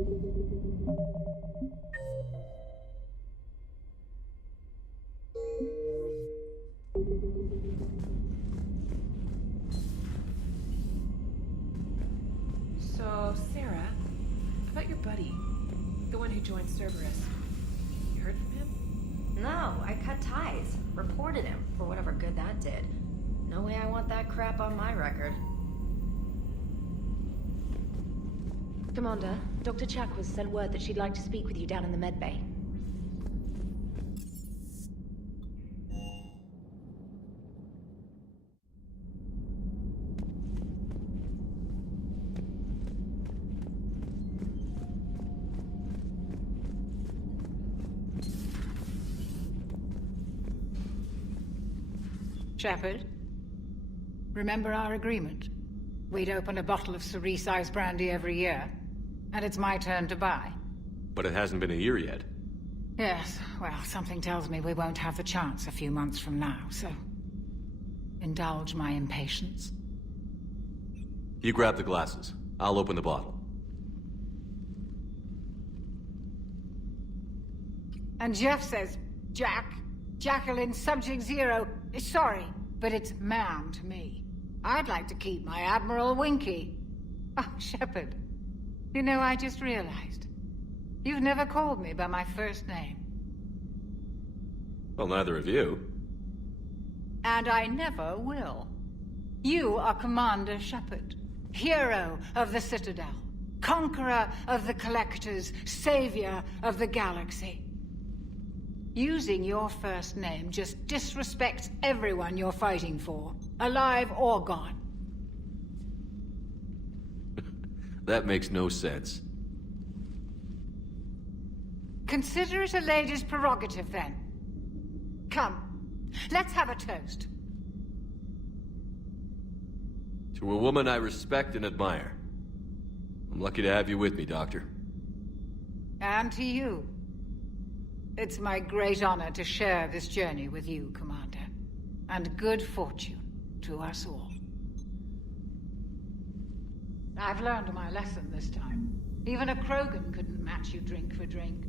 So, Sarah, about your buddy, the one who joined Cerberus. You heard from him? No, I cut ties. Reported him, for whatever good that did. No way I want that crap on my record. Commander, Dr. Chakwas sent word that she'd like to speak with you down in the medbay. Shepard, remember our agreement? We'd open a bottle of cerise ice brandy every year, and it's my turn to buy. But it hasn't been a year yet. Yes, well, something tells me we won't have the chance a few months from now, so... indulge my impatience. You grab the glasses. I'll open the bottle. And Jeff says, Jacqueline Subject Zero is sorry, but it's ma'am to me. I'd like to keep my Admiral Winky. Oh, Shepard, you know, I just realized. You've never called me by my first name. Well, neither of you. And I never will. You are Commander Shepard, hero of the Citadel, conqueror of the Collectors, savior of the galaxy. Using your first name just disrespects everyone you're fighting for, alive or gone. That makes no sense. Consider it a lady's prerogative, then. Come, let's have a toast. To a woman I respect and admire. I'm lucky to have you with me, Doctor. And to you. It's my great honor to share this journey with you, Commander. And good fortune to us all. I've learned my lesson this time. Even a Krogan couldn't match you drink for drink.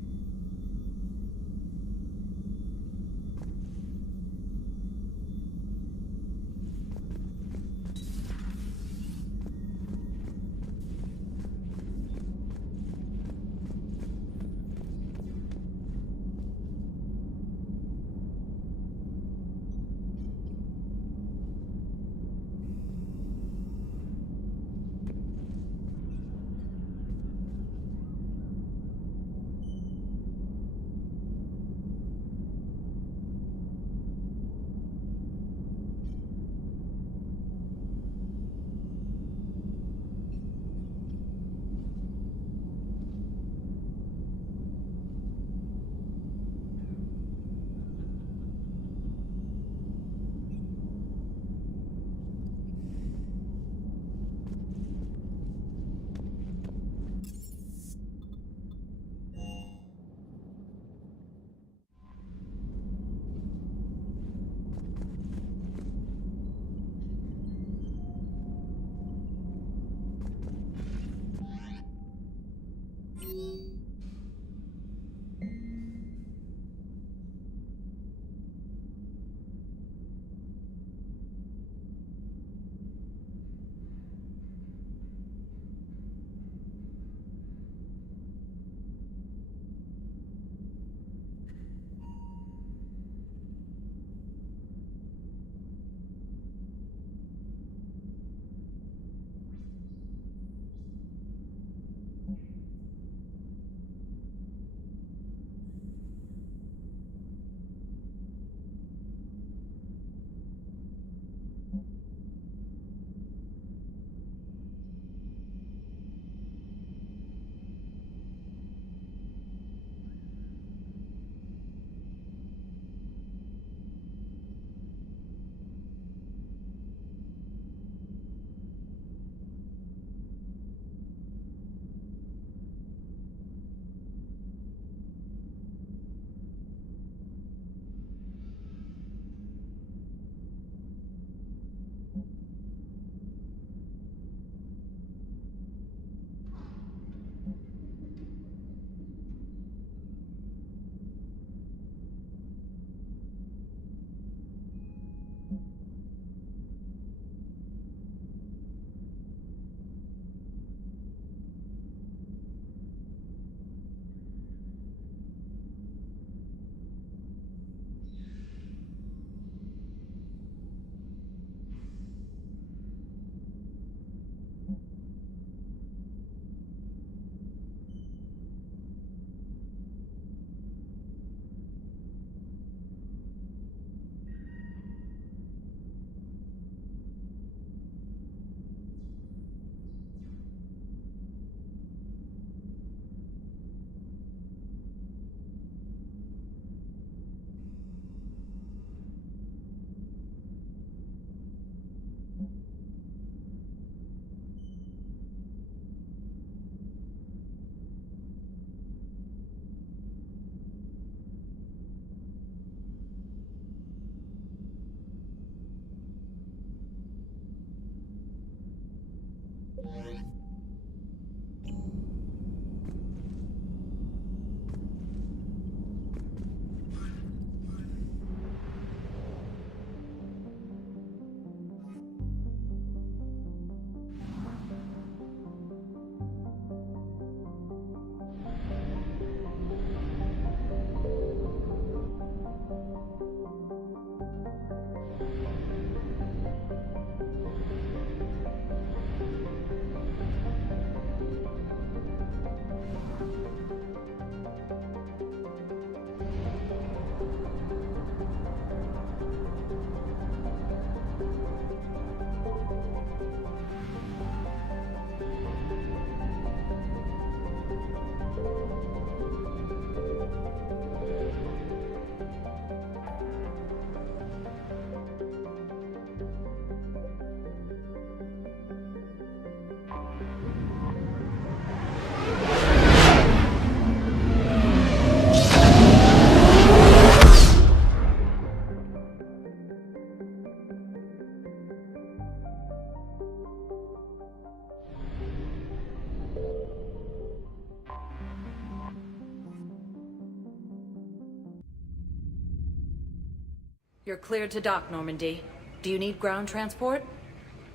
You're cleared to dock, Normandy. Do you need ground transport?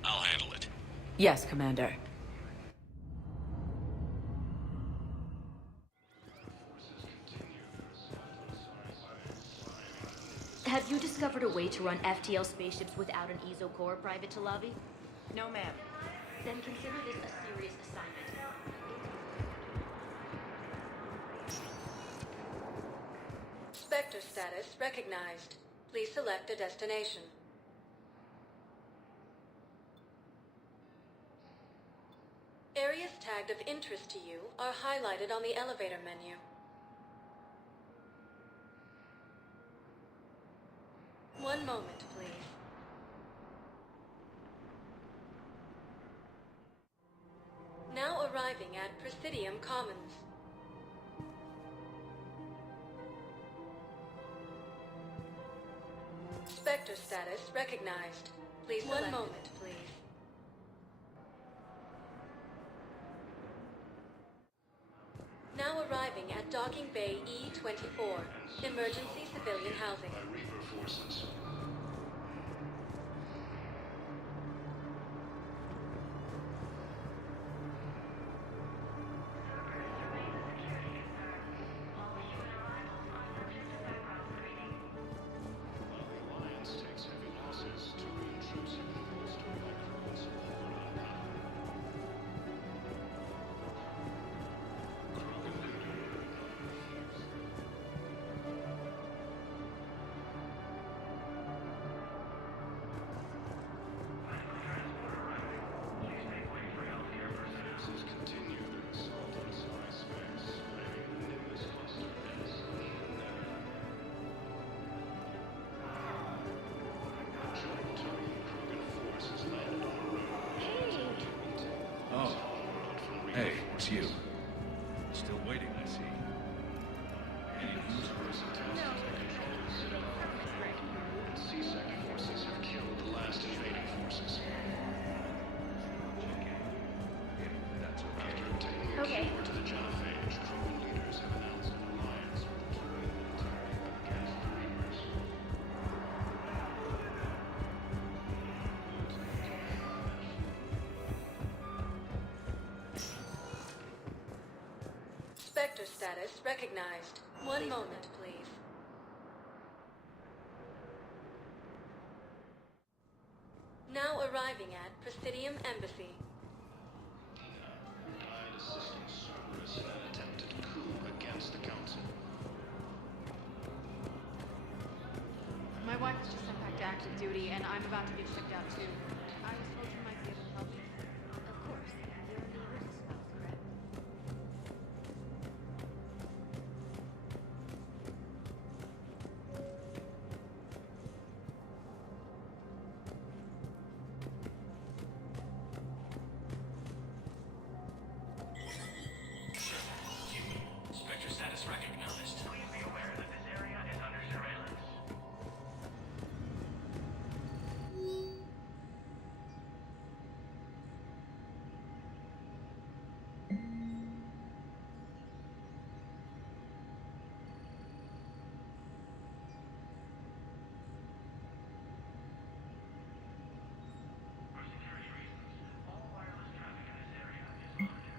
I'll handle it. Yes, Commander. Have you discovered a way to run FTL spaceships without an EZO core, Private Talavi? No, ma'am. Then consider this a serious assignment. Spectre status recognized. Please select a destination. Areas tagged of interest to you are highlighted on the elevator menu. One moment, please. Now arriving at Presidium Commons. Spectre status recognized. Please select. One moment, please. Now arriving at Docking Bay E-24, Emergency Civilian Housing. Hey, it's you. Still waiting, I see. Any news? C-Sec forces have killed the last invading forces. That's okay. Okay. To the Genophage, Krogan leaders have announced an alliance with the Turian military against the Reapers. Spectre status recognized. One moment, please. Now arriving at Presidium Embassy. Denied assisting Cerberus in an attempted coup against the Council. My wife was just sent back to active duty, and I'm about to get checked out too. I was told you might be able to help me. Of course. You're the original spouse, correct? Spectre status recognized. Please be aware that this area is under surveillance. For security reasons, all wireless traffic in this area is monitored.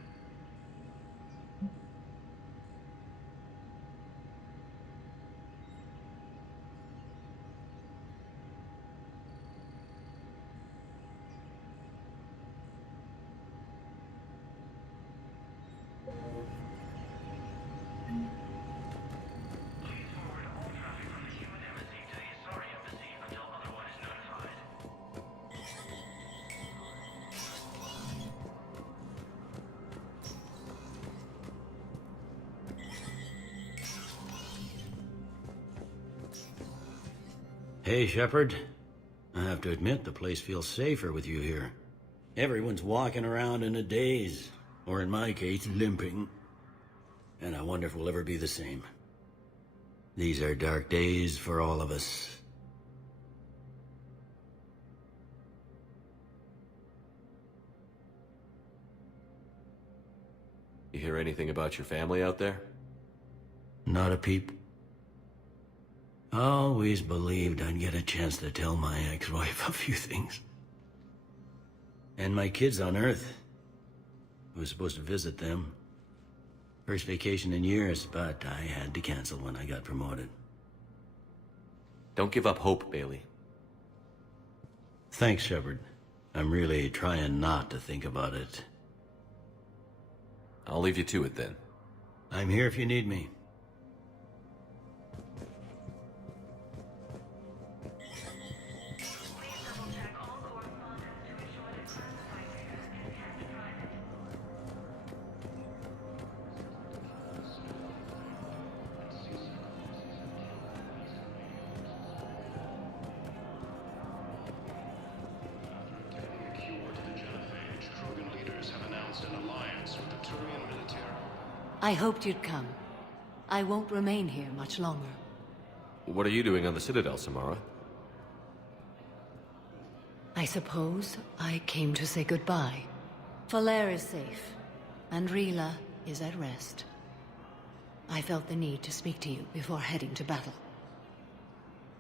Please forward all traffic from the human embassy to the Asari embassy until otherwise notified. Hey, Shepard. I have to admit, the place feels safer with you here. Everyone's walking around in a daze, or in my case, limping. And I wonder if we'll ever be the same. These are dark days for all of us. You hear anything about your family out there? Not a peep. Always believed I'd get a chance to tell my ex-wife a few things. And my kids on Earth. I was supposed to visit them. First vacation in years, but I had to cancel when I got promoted. Don't give up hope, Bailey. Thanks, Shepard. I'm really trying not to think about it. I'll leave you to it then. I'm here if you need me. I hoped you'd come. I won't remain here much longer. What are you doing on the Citadel, Samara? I suppose I came to say goodbye. Falere is safe, and Rila is at rest. I felt the need to speak to you before heading to battle.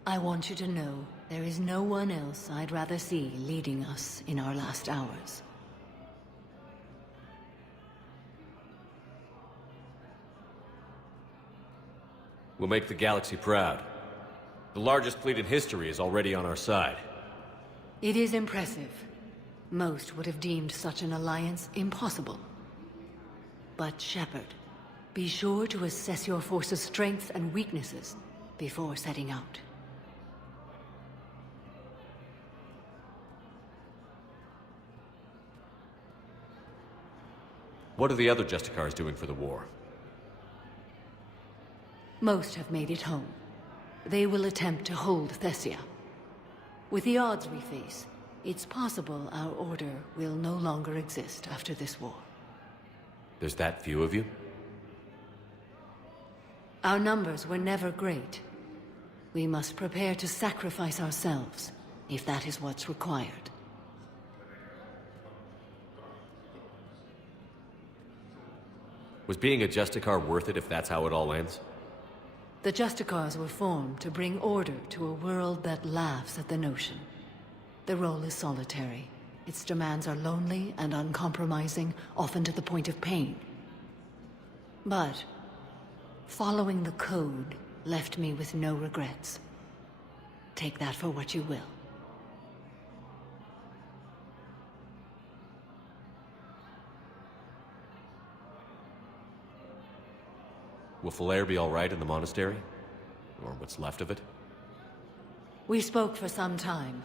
I want you to know there is no one else I'd rather see leading us in our last hours. We'll make the galaxy proud. The largest fleet in history is already on our side. It is impressive. Most would have deemed such an alliance impossible. But Shepard, be sure to assess your force's strengths and weaknesses before setting out. What are the other Justicars doing for the war? Most have made it home. They will attempt to hold Thessia. With the odds we face, it's possible our order will no longer exist after this war. There's that few of you? Our numbers were never great. We must prepare to sacrifice ourselves, if that is what's required. Was being a Justicar worth it if that's how it all ends? The Justicars were formed to bring order to a world that laughs at the notion. The role is solitary. Its demands are lonely and uncompromising, often to the point of pain. But following the code left me with no regrets. Take that for what you will. Will Falere be all right in the monastery? Or what's left of it? We spoke for some time.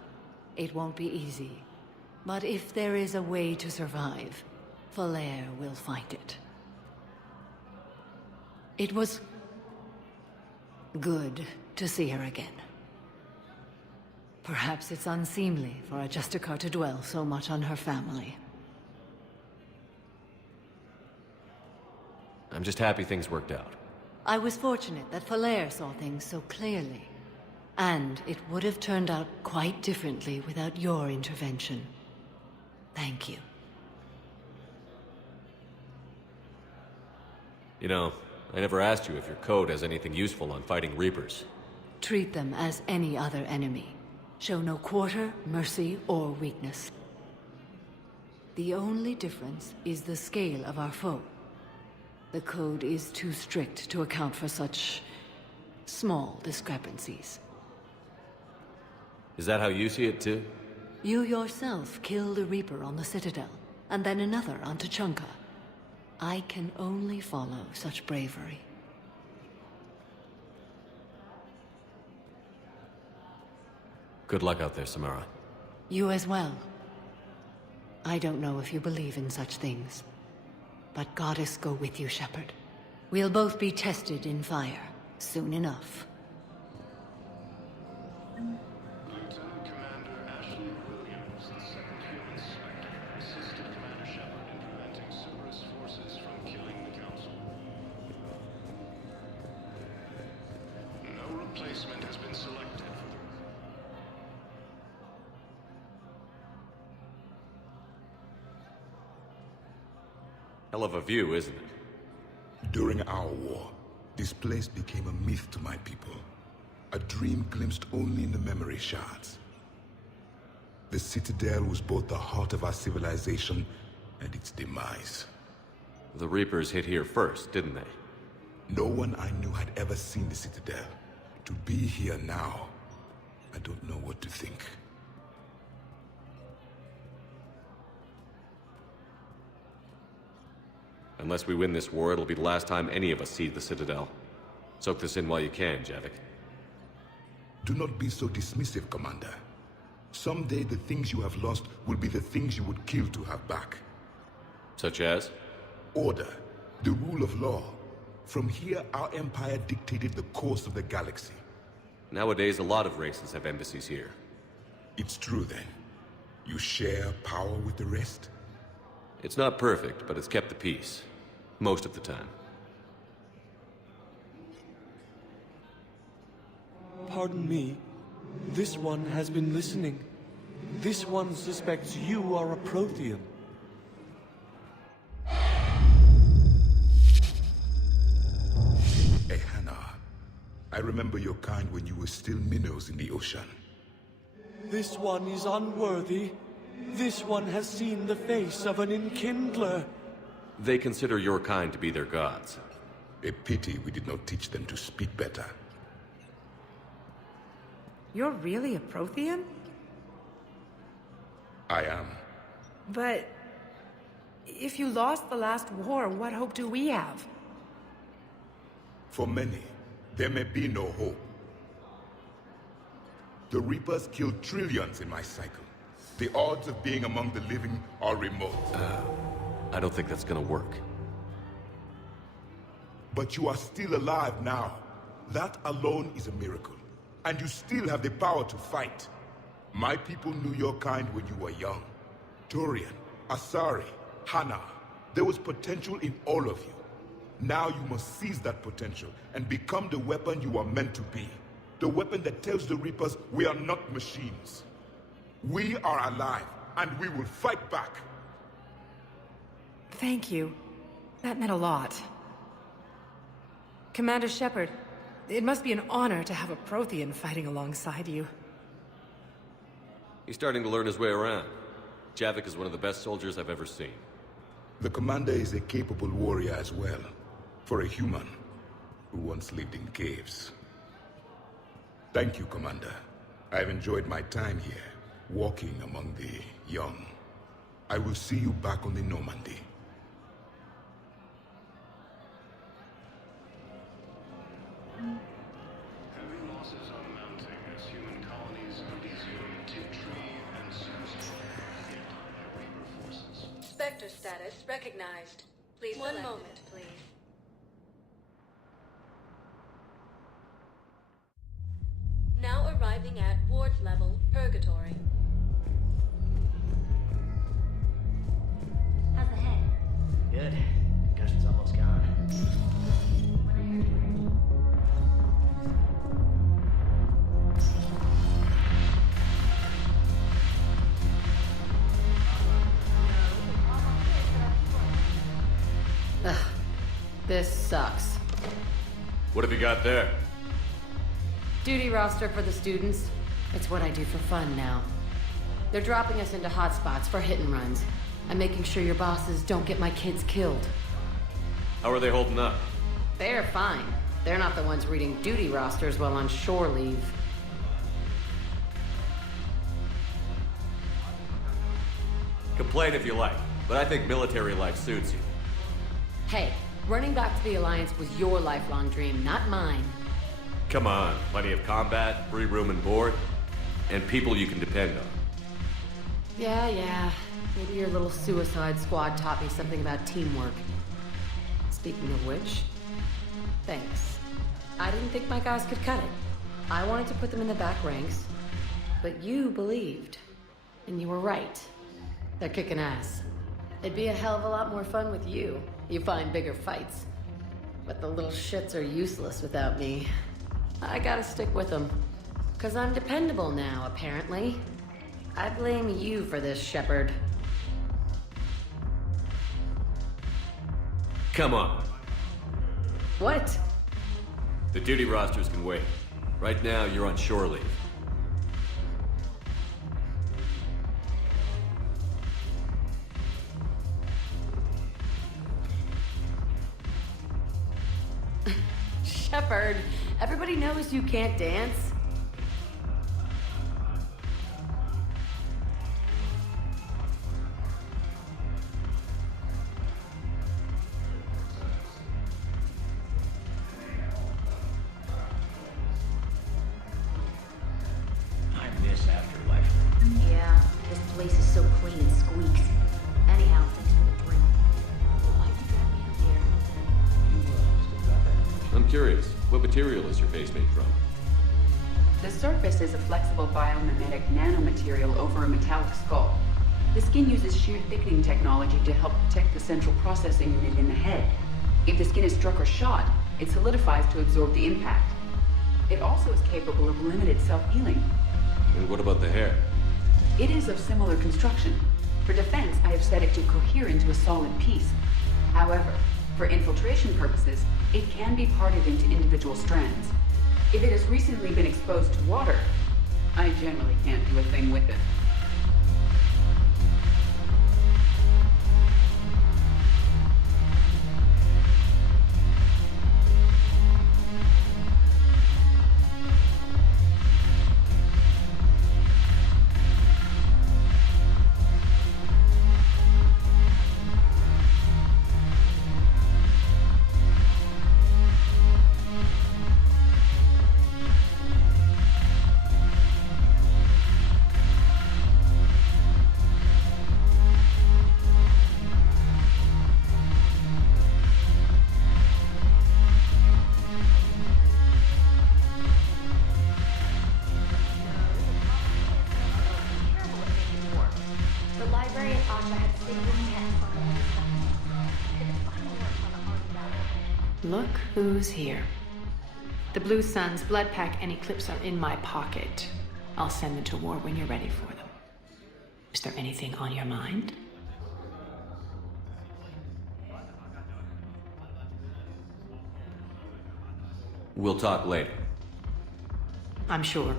It won't be easy. But if there is a way to survive, Falere will find it. It was good to see her again. Perhaps it's unseemly for a Justicar to dwell so much on her family. I'm just happy things worked out. I was fortunate that Falere saw things so clearly. And it would have turned out quite differently without your intervention. Thank you. You know, I never asked you if your code has anything useful on fighting Reapers. Treat them as any other enemy. Show no quarter, mercy, or weakness. The only difference is the scale of our foe. The code is too strict to account for such small discrepancies. Is that how you see it too? You yourself killed a Reaper on the Citadel, and then another on Tuchanka. I can only follow such bravery. Good luck out there, Samara. You as well. I don't know if you believe in such things. But Goddess go with you, Shepard. We'll both be tested in fire, soon enough. Lieutenant Commander Ashley Williams, the second human Spectre, assisted Commander Shepard in preventing Cerberus forces from killing the Council. No replacement has been selected for the... Hell of a view, isn't it? During our war, this place became a myth to my people. A dream glimpsed only in the memory shards. The Citadel was both the heart of our civilization and its demise. The Reapers hit here first, didn't they? No one I knew had ever seen the Citadel. To be here now, I don't know what to think. Unless we win this war, it'll be the last time any of us see the Citadel. Soak this in while you can, Javik. Do not be so dismissive, Commander. Someday the things you have lost will be the things you would kill to have back. Such as? Order, the rule of law. From here, our empire dictated the course of the galaxy. Nowadays, a lot of races have embassies here. It's true, then. You share power with the rest? It's not perfect, but it's kept the peace. Most of the time. Pardon me. This one has been listening. This one suspects you are a Prothean. Ehana, I remember your kind when you were still minnows in the ocean. This one is unworthy. This one has seen the face of an enkindler. They consider your kind to be their gods. A pity we did not teach them to speak better. You're really a Prothean? I am. But if you lost the last war, what hope do we have? For many, there may be no hope. The Reapers killed trillions in my cycle. The odds of being among the living are remote. I don't think that's gonna work. But you are still alive now. That alone is a miracle. And you still have the power to fight. My people knew your kind when you were young. Turian, Asari, Hana. There was potential in all of you. Now you must seize that potential and become the weapon you are meant to be. The weapon that tells the Reapers we are not machines. We are alive, and we will fight back. Thank you. That meant a lot. Commander Shepard, it must be an honor to have a Prothean fighting alongside you. He's starting to learn his way around. Javik is one of the best soldiers I've ever seen. The commander is a capable warrior as well, for a human who once lived in caves. Thank you, Commander. I've enjoyed my time here, walking among the young. I will see you back on the Normandy. Heavy losses are mounting as human colonies of Elysium, Tiptree, and Susan are hit by Reaper forces. Spectre status recognized. Please One moment, please. Now arriving at Ward's level, Purgatory. How's the head? Good. Concussion's almost gone. Ugh. This sucks. What have you got there? Duty roster for the students. It's what I do for fun now. They're dropping us into hotspots for hit and runs. I'm making sure your bosses don't get my kids killed. How are they holding up? They're fine. They're not the ones reading duty rosters while on shore leave. Complain if you like, but I think military life suits you. Hey, running back to the Alliance was your lifelong dream, not mine. Come on, plenty of combat, free room and board, and people you can depend on. Yeah. Maybe your little suicide squad taught me something about teamwork. Speaking of which, thanks. I didn't think my guys could cut it. I wanted to put them in the back ranks, but you believed. And you were right. They're kicking ass. It'd be a hell of a lot more fun with you. You find bigger fights. But the little shits are useless without me. I gotta stick with them. 'Cause I'm dependable now, apparently. I blame you for this, Shepard. Come on. What? The duty rosters can wait. Right now, you're on shore leave. Shepard, everybody knows you can't dance. I miss Afterlife. Yeah, this place is so clean and squeaks. Anyhow, thanks for the drink. Why'd you drag me up here? I'm curious, what material is your base made from? The surface is a flexible biomimetic nanomaterial over a metallic skull. The skin uses shear thickening technology to help protect the central processing unit in the head. If the skin is struck or shot, it solidifies to absorb the impact. It also is capable of limited self-healing. And what about the hair? It is of similar construction. For defense, I have set it to cohere into a solid piece. However, for infiltration purposes, it can be parted into individual strands. If it has recently been exposed to water, I generally can't do a thing with it. The library at Asha had stadium cats on Look who's here. The Blue Suns, Blood Pack, and Eclipse are in my pocket. I'll send them to war when you're ready for them. Is there anything on your mind? We'll talk later. I'm sure.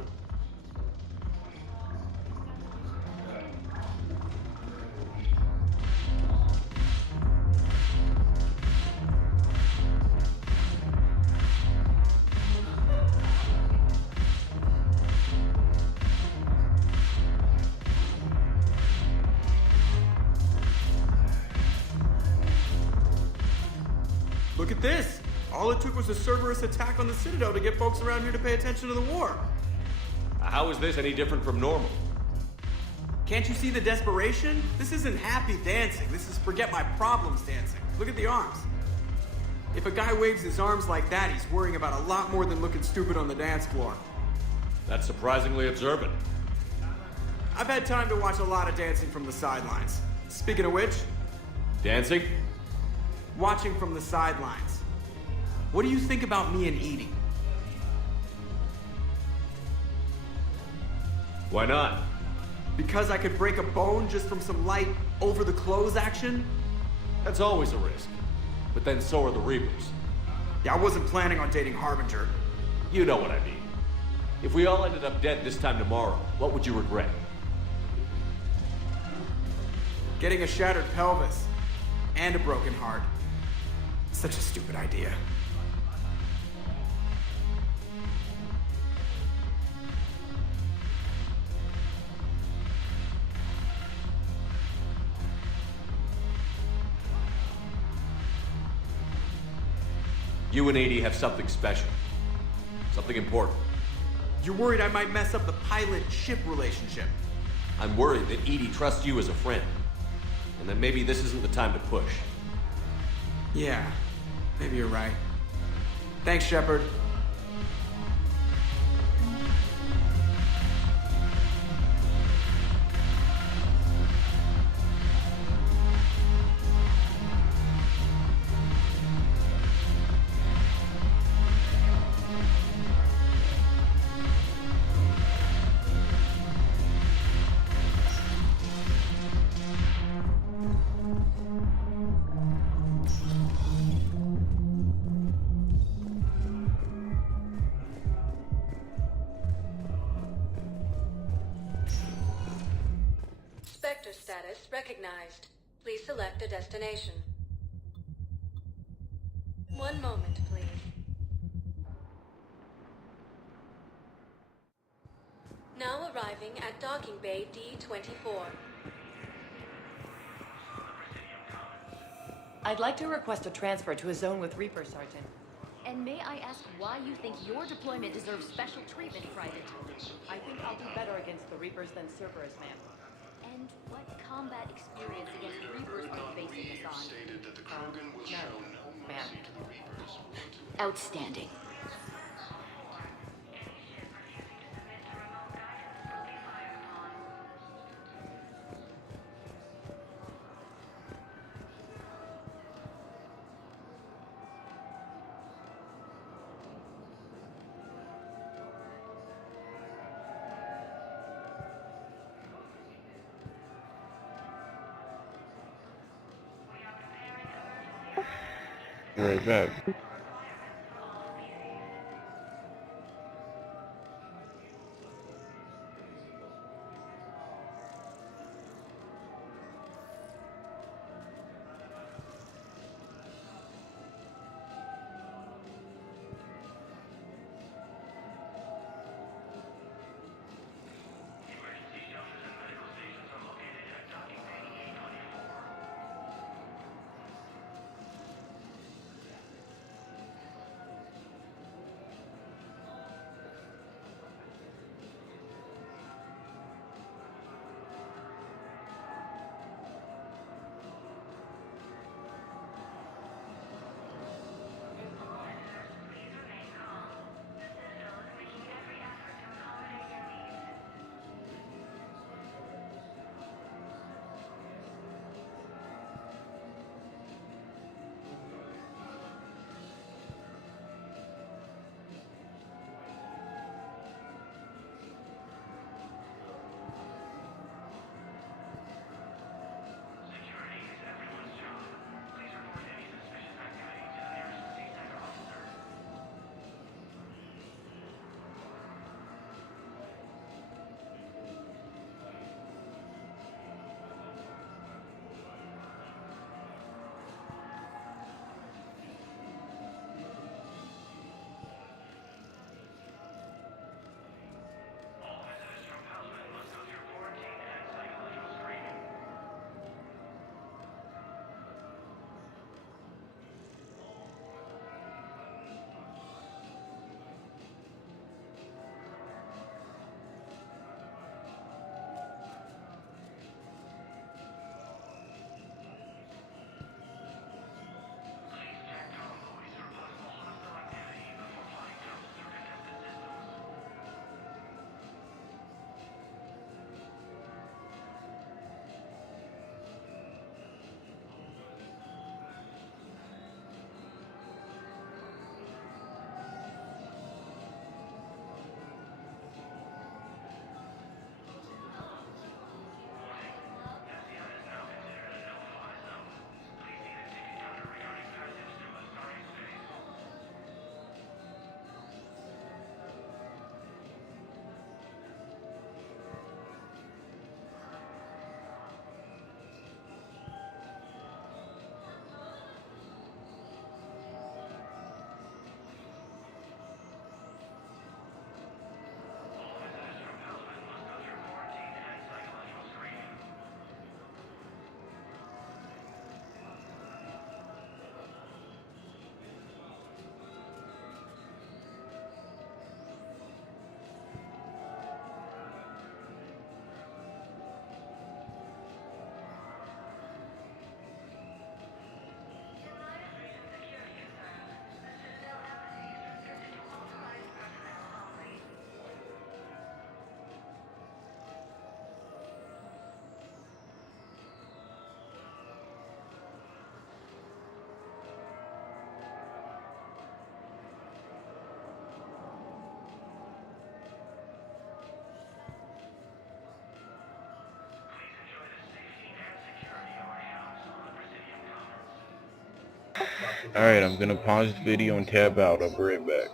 Look at this! All it took was a Cerberus attack on the Citadel to get folks around here to pay attention to the war. How is this any different from normal? Can't you see the desperation? This isn't happy dancing. This is forget my problems dancing. Look at the arms. If a guy waves his arms like that, he's worrying about a lot more than looking stupid on the dance floor. That's surprisingly observant. I've had time to watch a lot of dancing from the sidelines. Speaking of which... Dancing? Watching from the sidelines. What do you think about me and Edie? Why not? Because I could break a bone just from some light over-the-clothes action? That's always a risk. But then so are the Reapers. Yeah, I wasn't planning on dating Harbinger. You know what I mean. If we all ended up dead this time tomorrow, what would you regret? Getting a shattered pelvis. And a broken heart. Such a stupid idea. You and Edie have something special. Something important. You're worried I might mess up the pilot-ship relationship. I'm worried that Edie trusts you as a friend. And that maybe this isn't the time to push. Yeah, maybe you're right. Thanks, Shepard. sector status recognized. Please select a destination. One moment, please. Now arriving at docking bay D-24. I'd like to request a transfer to a zone with Reaper, Sergeant. And may I ask why you think your deployment deserves special treatment, Private? I think I'll do better against the Reapers than Cerberus, ma'am. And what combat experience against Reapers are you basing this on? Stated that the Krogan will show no mercy to the Reapers. Outstanding. Be right back. Alright, I'm gonna pause the video and tab out. I'll be right back.